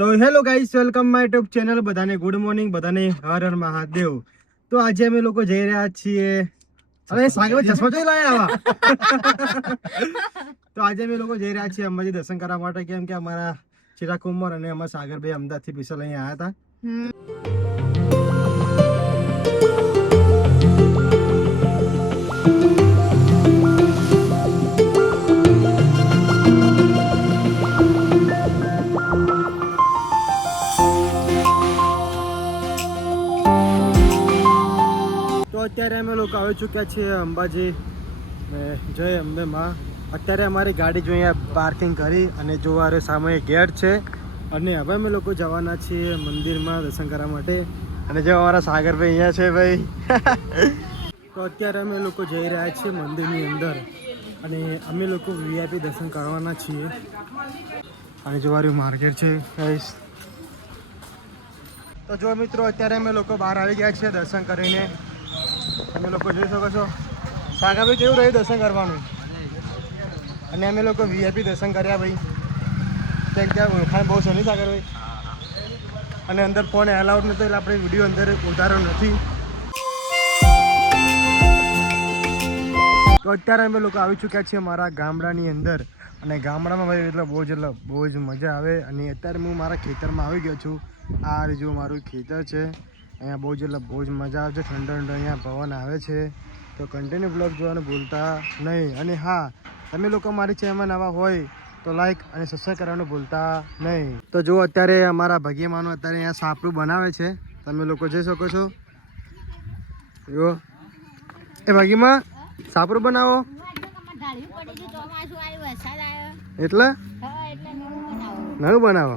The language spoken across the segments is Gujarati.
તો hello guys, welcome my YouTube channel. બધાને ગુડ મોર્નિંગ, બધાને હર હર મહાદેવ. તો આજે અમે લોકો જઈ રહ્યા છીએ. હવે સાગર ચશ્મા જોઈ લાયા તો આજે અમે લોકો જઈ રહ્યા છીએ અંબાજી દર્શન કરવા માટે, કેમ કે અમારા ચિરાગ કુમાર અને અમારા સાગરભાઈ અમદાવાદથી સ્પેશિયલ અહીંયા આવ્યા હતા. અત્યારે અમે લોકો આવી ચૂક્યા છીએ અંબાજી. જય અંબે માં. અત્યારે અમારી ગાડી જો અહીંયા પાર્કિંગ કરી અને જોવા સામે ગેટ છે અને હવે અમે લોકો જવાના છીએ મંદિરમાં દર્શન કરવા માટે. અને જો અમારા સાગરભાઈ અહીંયા છે ભાઈ. તો અત્યારે અમે લોકો જઈ રહ્યા છીએ મંદિરની અંદર અને અમે લોકો વીઆઈપી દર્શન કરવાના છીએ. અને જોવાનું માર્કેટ છે ગાઈસ. તો જો મિત્રો અત્યારે અમે લોકો બહાર આવી ગયા છીએ દર્શન કરીને. તમે લોકો જોઈ શકો છો સાગરભાઈ કેવું રહ્યું દર્શન કરવાનું. અને અમે લોકો વીઆઈપી દર્શન કર્યા ભાઈ. કેમ કે ઓળખાણ બહુ છે નહીં સાગરભાઈ. અને અંદર ફોન એલાઉડ નહોતો એટલે આપણે વિડીયો અંદર ઉતાર્યો નથી. તો અત્યારે અમે લોકો આવી ચૂક્યા છીએ મારા ગામડાની અંદર. અને ગામડામાં ભાઈ એટલે બહુ જ મજા આવે. અને અત્યારે હું મારા ખેતરમાં આવી ગયો છું. આ જો મારું ખેતર છે. અહીંયા બહુ જ મજા આવે છે. ઠંડો અહીંયા પવન આવે છે. તો કન્ટિન્યુ બ્લોગ જોવાનું ભૂલતા નહીં. અને હા, તમે લોકો મારી ચેનલમાં નવા હોય તો લાઈક અને સબસ્ક્રાઈબ કરવાનું ભૂલતા નહીં. તો જો અત્યારે અમારા ભગીમાનું અત્યારે અહીંયા સાપરું બનાવે છે. તમે લોકો જોઈ શકો છો. જો એ ભગીમાં સાપરું બનાવો એટલે નાનું બનાવો.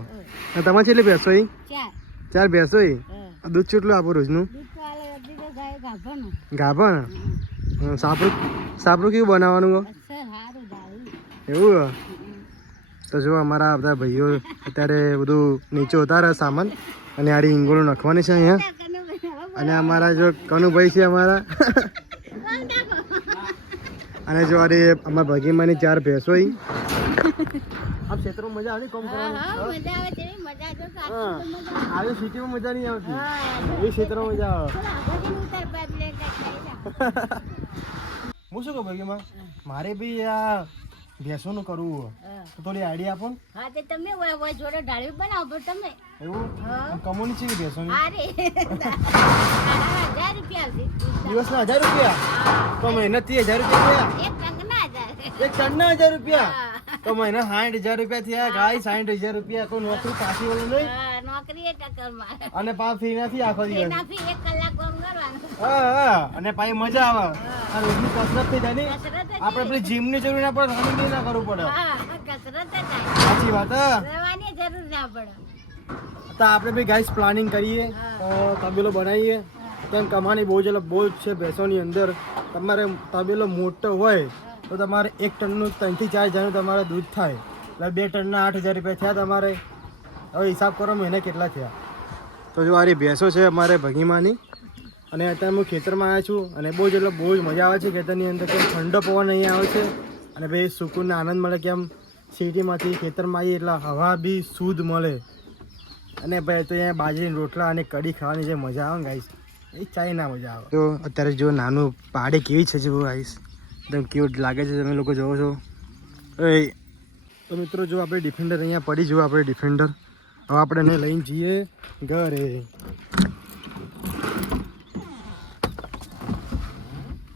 તમારે કેટલી ભેંસો? 4 ભેંસો. દૂધ કેટલું આપો રોજનું? ગાભણ. સાપરું કેવું બનાવવાનું એવું? તો જો અમારા બધા ભાઈઓ અત્યારે બધું નીચે ઉતારે સામાન. અને આડી હિંગોળું નાખવાની છે અહીંયા. અને અમારા જો કનુભાઈ છે અમારા. અને જો આડી અમારા ભગીમાની 4 ભેંસો. આ ક્ષેત્રમાં મજા આવે કોમ કરવાની. આવી સિટીમાં મજા નહીં આવતી. એ ક્ષેત્રમાં મજા આવે. હું શું કહું ભગીમાં, મારે બી આ ભેંસોનું કરવું તો થોડી આઈડિયા આપો ને. હા તે તમે જોડે ઢાળ્યું બનાવો તમે. એવું કમોની છે કે ભેંસોની? અરે 1000 રૂપિયા આવશે. દિવસના 1000 રૂપિયા? તો મહિનાથી 1000 રૂપિયા? એક ટંકના 1000. એક ટનના 1000 રૂપિયા? તો મહિના 60000 રૂપિયા થયા. ગાય 60000 રૂપિયા. કોઈ નોકરી પાછી વાળું નહીં? નોકરી એ ટક્કર મારે. અને પા ફી નથી આખો દિવસ? એનાથી 1 કલાક કામ કરવાનું. હા. અને પાછી મજા આવે. અને રોજની કસરત થઈ જાય ને. આપણે પેલી જીમની જરૂર ના પડે, રનિંગ ના કરવું પડે. હા કસરત થાય. સાચી વાત. રહેવાની જરૂર ના પડે. તો આપણે બી ગાઈસ પ્લાનિંગ કરીએ, તબેલો બનાવીએ. કેમ કમાણી બહુ જ છે ભેંસોની અંદર. તમારે તબેલો મોટો હોય તો તમારે 1 ટનનું 3 થી 4 હજારનું તમારે દૂધ થાય. એટલે 2 ટનના 8000 રૂપિયા થયા તમારે. હવે હિસાબ કરો મહિને કેટલા થયા. તો જો આરી ભેંસો છે અમારે ભગીમાની. અને અત્યારે હું ખેતરમાં આવ્યા છું. અને બહુ જ મજા આવે છે ખેતરની અંદર. કેમ ઠંડો પવન અહીંયા આવે છે. અને ભાઈ સુકૂનનો આનંદ મળે. કેમ સિટીમાંથી ખેતરમાં આવીએ એટલે હવા બી શુદ્ધ મળે. અને ભાઈ તો અહીંયા બાજરીના રોટલા અને કઢી ખાવાની જે મજા આવે ને ગાઈસ, એ ચાય ના મજા આવે. તો અત્યારે જો નાનું પાડી કેવી છે જો ગાઈસ, એકદમ ક્યુટ લાગે છે. તમે લોકો જોવો છો. તો મિત્રો જો આપણે ડિફેન્ડર અહીંયા પડી. જો આપણે ડિફેન્ડર હવે આપણે એને લઈને જઈએ ઘરે.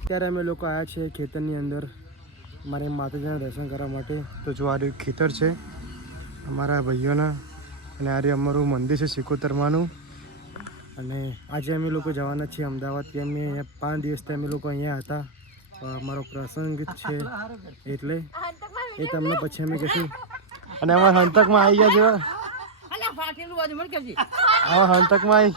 અત્યારે અમે લોકો આવ્યા છીએ ખેતરની અંદર મારે માતાજીના દર્શન કરવા માટે. તો જો આ ખેતર છે અમારા ભાઈઓના. અને આ અમારું મંદિર છે સિકોતરમાનું. અને આજે અમે લોકો જવાના છીએ અમદાવાદ. કે અમે 5 દિવસથી અમે લોકો અહીંયા હતા. અમારો પ્રસંગ છે એટલે એ તમને પછી અમે કહીશું. અને અમારા હંતકમાં આવી ગયા છે. હંતકમાં આવી